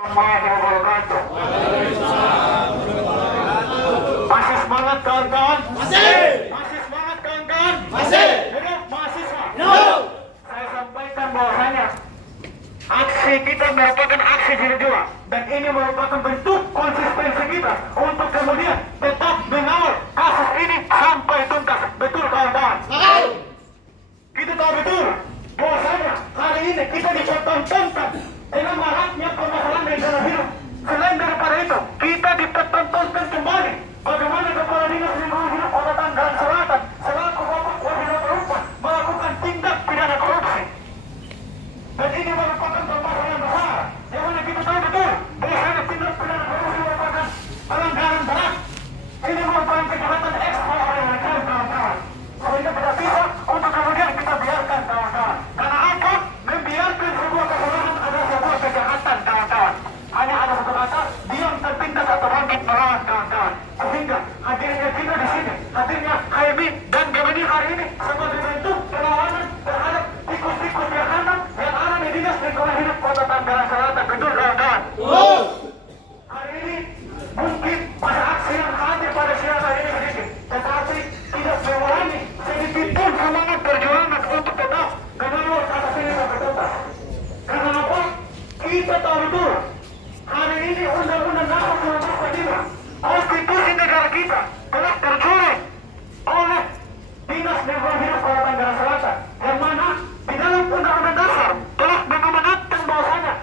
Masih semangat kawan-kawan? Masih. Masih semangat kawan-kawan? Masih. Hidup mahasiswa. Hidup. Saya sampaikan bahwasanya aksi kita merupakan aksi jilid 2 dan ini merupakan bentuk konsistensi kita untuk kemudian tetap mengawal kasus ini sampai tuntas. Betul kawan-kawan? Kita tahu betul bahwasanya hari ini kita dipertontonkan dengan maraknya permasalahan dari dalam hidup. Selain daripada itu, kita dipertontonkan kembali bagaimana Kepala Dinas Lingkungan Hidup Kota Tangerang Selatan selaku Bapak Koordinator Humas melakukan tindak pidana korupsi. Dan ini merupakan permasalahan besar yang mana kita tahu betul bahwasanya tindak pidana korupsi merupakan pelanggaran berat. Ini merupakan kejahatan ekstraordinari kawan-kawan. Sehingga tidak bisa untuk kemudian kita biarkan kawan-kawan. Karena apa? Membiarkan sebuah kesalahan adalah sebuah kejahatan kawan-kawan. Hanya ada satu kata, diam terpintas atau bangkit melawan kawan-kawan. Sehingga hadirnya kita di sini, hadirnya HMI dan Gemini hari ini sebagai bentuk perlawanan terhadap tikus-tikus yang ada di Dinas Lingkungan Hidup Kota Tangerang Selatan. Betul kawan-kawan? Hari ini mungkin pada aksi yang hadir pada siang hari ini sedikit, tetapi tidak mengurangi sedikit pun semangat perjuangan untuk tetap mengawal kasus ini sampai tuntas. Karena apa? Kita tahu betul hari ini Undang-Undang Dasar 1945 konstitusi negara kita telah tercoreng oleh Dinas Lingkungan Hidup Kota Tangerang Selatan, yang mana di dalam Undang-Undang Dasar telah mengamanatkan bahwasanya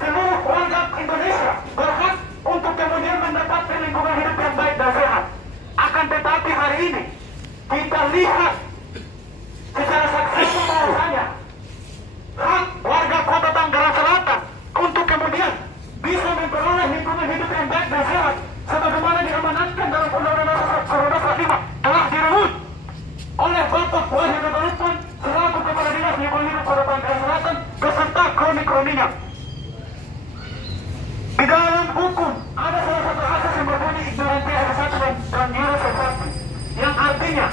seluruh warga Indonesia berhak untuk kemudian mendapatkan lingkungan hidup yang baik dan sehat. Akan tetapi hari ini kita lihat secara saksi bahwasanya hak warga Kota Tangerang Selatan untuk kemudian bisa memperoleh lingkungan hidup yang baik dan sehat sebagaimana diamanatkan dalam Undang-Undang Dasar 1945 telah direbut oleh Bapak Koordinator Humas selaku Kepala Dinas Lingkungan Hidup Kota Tangerang Selatan beserta kroni-kroninya. Di dalam hukum ada salah satu asas yang berbunyi ignorantia exceptum dan ius exceptum, yang artinya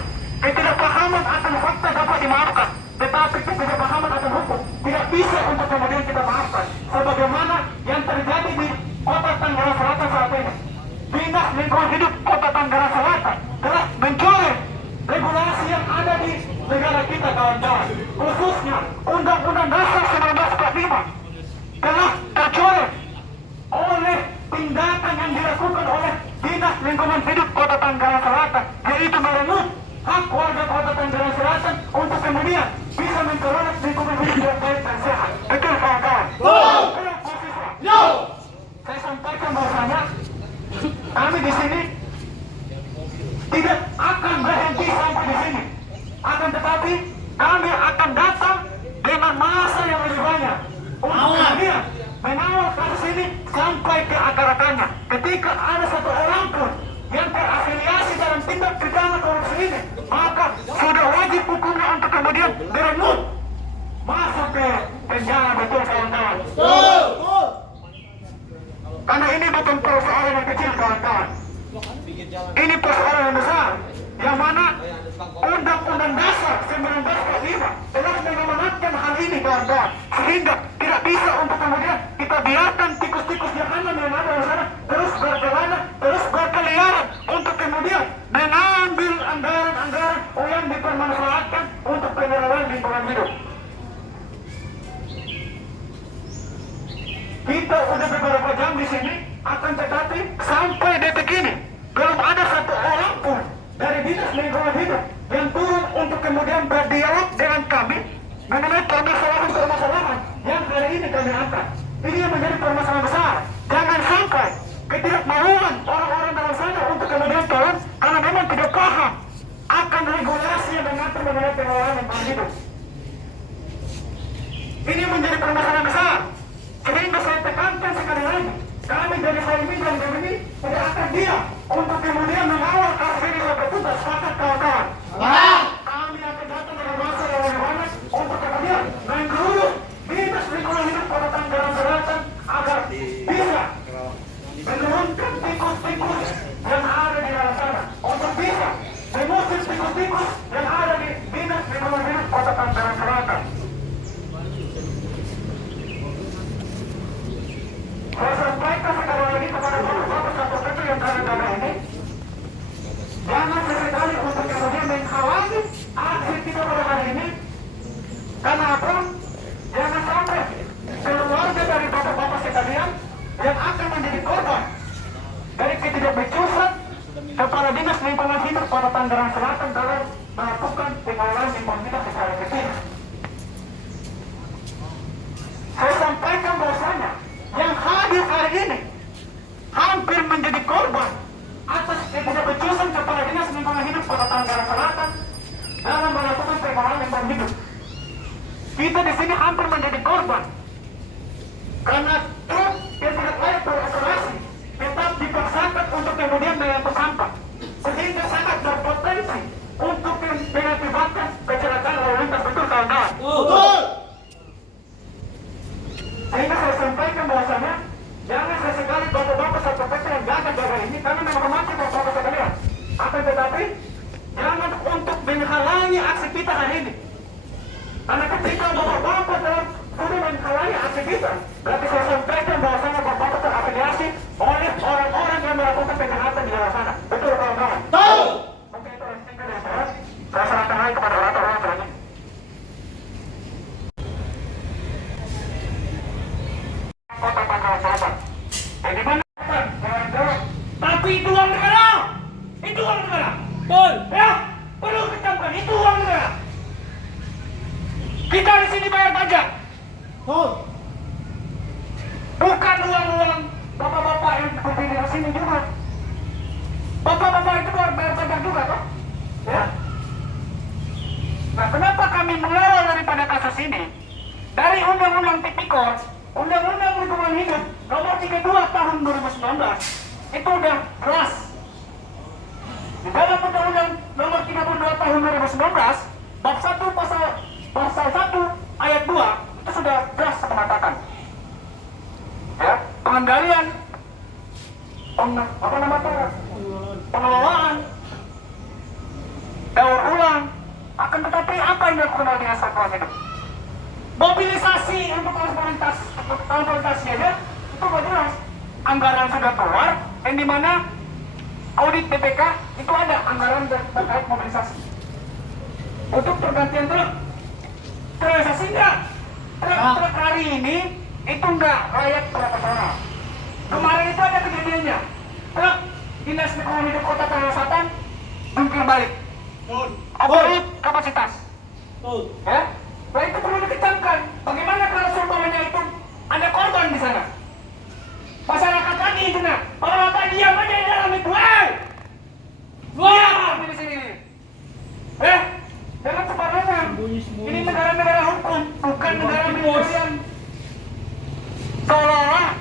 ketidakpahaman akan fakta dapat dimaafkan, tetapi ketidakpahaman akan hukum tidak bisa untuk kemudian kita maafkan. Sebagaimana yang terjadi di Kota Tangerang Selatan saat ini, Dinas Lingkungan Hidup Kota Tangerang Selatan telah mencoreng regulasi yang ada di negara kita kawan-kawan, khususnya Undang-Undang Dasar 1945 telah tercoreng oleh tindakan yang dilakukan oleh Dinas Lingkungan Hidup Kota Tangerang Selatan, yaitu merenggut hak warga Kota Tangerang Selatan untuk kemudian bisa memperoleh lingkungan hidup yang baik dan sehat. Betul kawan-kawan? Saya sampaikan bahwasanya kami di sini tidak akan berhenti sampai di sini. Akan tetapi kami akan datang dengan massa yang lebih banyak untuk kemudian mengawal kasus ini sampai ke akar-akarnya. Ketika ada satu orang pun yang terafiliasi dalam tindak pidana korupsi ini, maka sudah wajib hukumnya untuk kemudian direnggut masuk ke penjara. Betul kawan-kawan? Karena ini bukan persoalan yang kecil kawan-kawan. Ini persoalan yang besar, yang mana Undang-Undang Dasar 1945 telah mengamanatkan hal ini kawan-kawan, sehingga tidak bisa untuk kemudian kita biarkan tikus-tikus yang ada di sana terus berkelana, terus berkeliaran untuk kemudian mengambil anggaran-anggaran yang dipermanfaatkan untuk penyelenggaraan lingkungan hidup. Kita sudah beberapa jam di sini, akan tetapi sampai detik ini belum ada satu orang pun dari Dinas Lingkungan Hidup yang turun untuk kemudian berdialog dengan kami mengenai permasalahan-permasalahan yang hari ini kami angkat. Ini yang menjadi permasalahan besar. Jangan sampai ketidakmauan orang-orang dalam sana untuk kemudian turun karena memang tidak paham akan regulasi yang mengatur mengenai pengelolaan lingkungan hidup. Ini menjadi permasalahan besar. Sehingga saya tekankan sekali lagi, kami dari HMI yang akan menjadi korban dari ketidakbecusan Kepala Dinas Lingkungan Hidup Kota Tangerang Selatan dalam melakukan pengelolaan lingkungan hidup secara efektif. Saya sampaikan bahwasanya yang hadir hari ini hampir menjadi korban atas ketidakbecusan Kepala Dinas Lingkungan Hidup Kota Tangerang Selatan dalam melakukan pengelolaan lingkungan hidup. Kita di sini hampir menjadi korban karena truk yang tidak layak beroperasi tetap dipaksakan untuk kemudian mengangkut sampah, sehingga sangat berpotensi untuk mengakibatkan kecelakaan lalu lintas. Betul kawan-kawan? Betul. Sehingga saya sampaikan bahwasanya jangan sesekali bapak-bapak satu PP yang jaga ini karena memang memakai bapak-bapak sekalian. Akan tetapi jangan untuk menghalangi aksi kita hari ini. Karena ketika bapak-bapak dalam sudah menghalangi aksi kita, berarti saya sampaikan bahwasanya bapak-bapak terafiliasi oleh orang-orang yang melakukan kejahatan di luar sana. Betul kawan-kawan? Betul. Mungkin itu yang singkat dari saya. Saya serahkan lagi kepada orang-orang selanjutnya. Kota Tangerang Selatan. Di mana? Tapi itu uang negara. Itu uang negara. Betul. Ya, perlu kita itu uang negara. Kita di sini bayar pajak. Betul. Bukan uang-uang bapak-bapak yang berdiri di sini juga. Bapak-bapak itu bayar pajak juga, toh? Ya. Nah, kenapa kami mengawal daripada kasus ini? Dari Undang-Undang Tipikor, Undang-Undang Lingkungan Hidup Nomor 32 Tahun 2019 itu udah keras. Di dalam Undang-Undang Nomor 32 Tahun 2019 bab 1 pasal 1 ayat 2 itu sudah jelas mengatakan ya, pengendalian pengelolaan daur ulang. Akan tetapi apa yang dilakukan oleh Dinas Lingkungan Hidup? Mobilisasi untuk transportasi aja itu nggak jelas. Anggaran sudah keluar, yang dimana audit BPK itu ada anggaran terkait mobilisasi untuk pergantian truk. Realisasi enggak? Truk hari ini itu enggak layak beroperasional. Kemarin itu ada kejadiannya. Truk Dinas Lingkungan Hidup Kota Tangerang Selatan jungkir balik. Overload kapasitas. Ya? Nah itu perlu dikecamkan. Bagaimana kalau seumpamanya itu ada korban di sana? Masyarakat tadi itu nak, orang tadi diam aja di dalam itu. Wah, di sini. Jangan sembarangan. Ini negara-negara hukum, bukan negara militer. Seolah-olah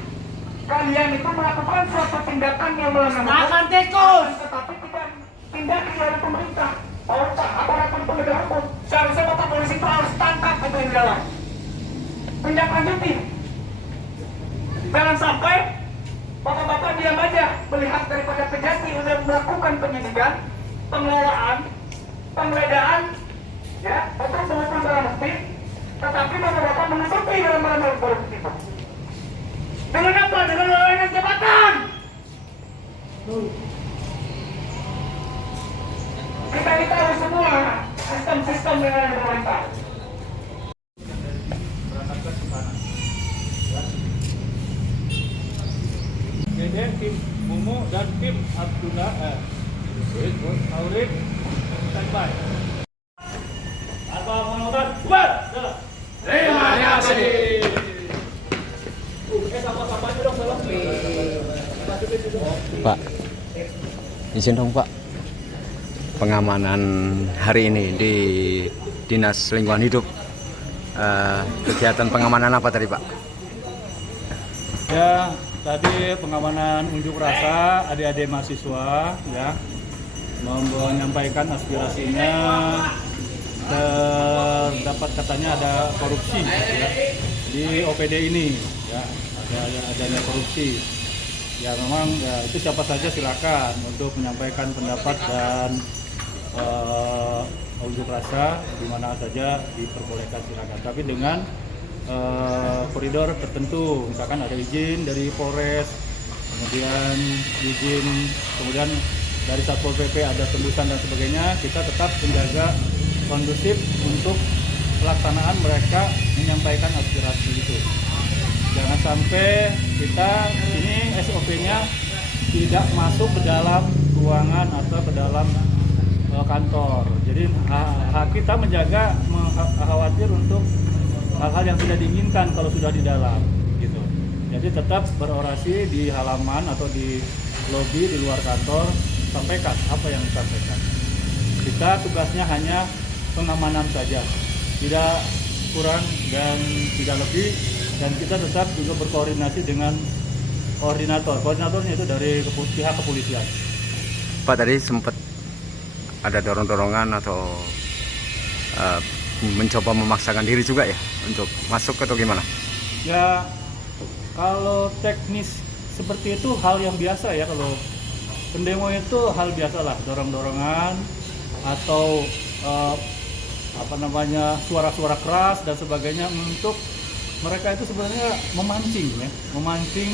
kalian itu melakukan suatu tindakan yang melanggar hukum, tetapi tidak tindak pidana pemerintah. Aparat penegak hukum. Seharusnya bapak polisi itu harus tangkap itu yang dalam. Tindak lanjuti. Jangan sampai bapak-bapak diam aja melihat daripada kejati sudah melakukan penyidikan, pengelolaan, penggeledahan, ya, untuk mengumpulkan barang bukti, tetapi bapak-bapak menutupi dalam barang bukti itu. Dengan apa? Dengan wewenang jabatan. Kita ini tahu semua sistem-sistem yang ada di pemerintah. Dede, tim Mumu dan tim Abdullah Aurid standby. Apa menonton? Bubar! Terima kasih. Sama-sama aja dong dalam. Pak, izin dong Pak, pengamanan hari ini di Dinas Lingkungan Hidup, kegiatan pengamanan apa tadi Pak? Ya, tadi pengamanan unjuk rasa adik-adik mahasiswa ya menyampaikan aspirasinya. Terdapat katanya ada korupsi ya, di OPD ini ya, adanya korupsi. Ya memang ya, itu siapa saja silakan untuk menyampaikan pendapat dan unjuk rasa di mana saja diperbolehkan silakan, tapi dengan koridor tertentu, misalkan ada izin dari Polres, kemudian izin, kemudian dari Satpol PP ada tembusan dan sebagainya. Kita tetap menjaga kondusif untuk pelaksanaan mereka menyampaikan aspirasi itu. Jangan sampai kita SOP-nya tidak masuk ke dalam ruangan atau ke dalam kantor. Jadi kita menjaga khawatir untuk hal-hal yang tidak diinginkan kalau sudah di dalam gitu. Jadi tetap berorasi di halaman atau di lobi di luar kantor, sampaikan apa yang disampaikan. Kita tugasnya hanya pengamanan saja, tidak kurang dan tidak lebih, dan kita tetap juga berkoordinasi dengan koordinatornya itu dari pihak kepolisian. Pak, tadi sempat ada dorong-dorongan atau mencoba memaksakan diri juga ya untuk masuk atau gimana? Ya, kalau teknis seperti itu hal yang biasa ya, kalau pendemo itu hal biasa lah, dorong-dorongan atau suara-suara keras dan sebagainya, untuk mereka itu sebenarnya memancing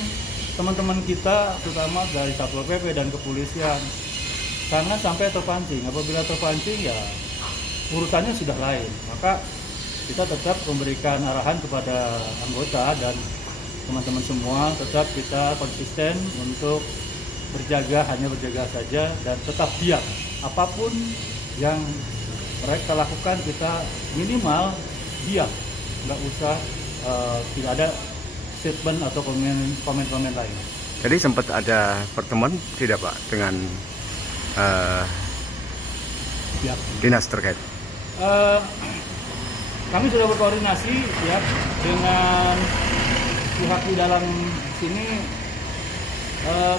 teman-teman kita, terutama dari Satpol PP dan kepolisian, karena sampai terpancing. Apabila terpancing ya urusannya sudah lain, maka kita tetap memberikan arahan kepada anggota dan teman-teman semua, tetap kita konsisten untuk hanya berjaga saja dan tetap diam. Apapun yang mereka lakukan kita minimal diam, nggak usah tidak ada statement atau komen-komen lain. Jadi sempat ada pertemuan tidak Pak dengan Ya. dinas terkait? Kami sudah berkoordinasi ya dengan pihak di dalam sini.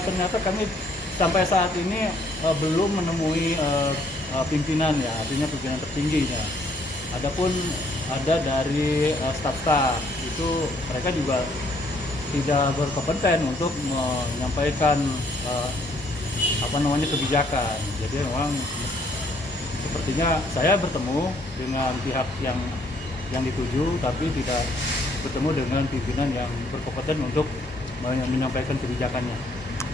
Ternyata kami sampai saat ini belum menemui pimpinan ya, artinya pimpinan tertinggi ya. Adapun ada dari staf-staf itu, mereka juga tidak berkompeten untuk menyampaikan kebijakan. Jadi memang sepertinya saya bertemu dengan pihak yang dituju, tapi tidak bertemu dengan pimpinan yang berkompeten untuk menyampaikan kebijakannya.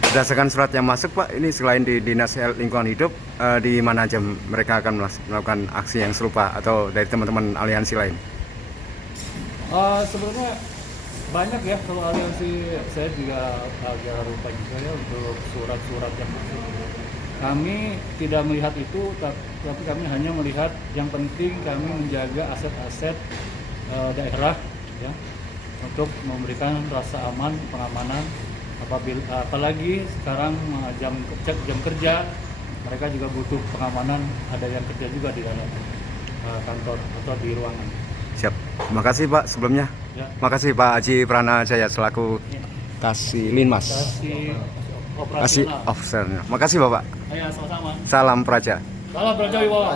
Berdasarkan surat yang masuk Pak, ini selain di Dinas Lingkungan Hidup, di mana aja mereka akan melakukan aksi yang serupa atau dari teman-teman aliansi lain? Sebenarnya banyak ya, kalau aliansi saya juga agak lupa juga ya untuk surat-surat yang masuk. Kami tidak melihat itu, tapi kami hanya melihat yang penting kami menjaga aset-aset daerah ya, untuk memberikan rasa aman, pengamanan. Apalagi sekarang jam kerja, mereka juga butuh pengamanan, ada yang kerja juga di dalam kantor atau di ruangan. Siap. Terima kasih Pak sebelumnya. Ya. Makasih Pak Haji Pranajaya selaku Kasih Linmas. Kasih operasional. Officer. Makasih Bapak. Ya, sama-sama. Salam Praja. Salam Praja Wibawa.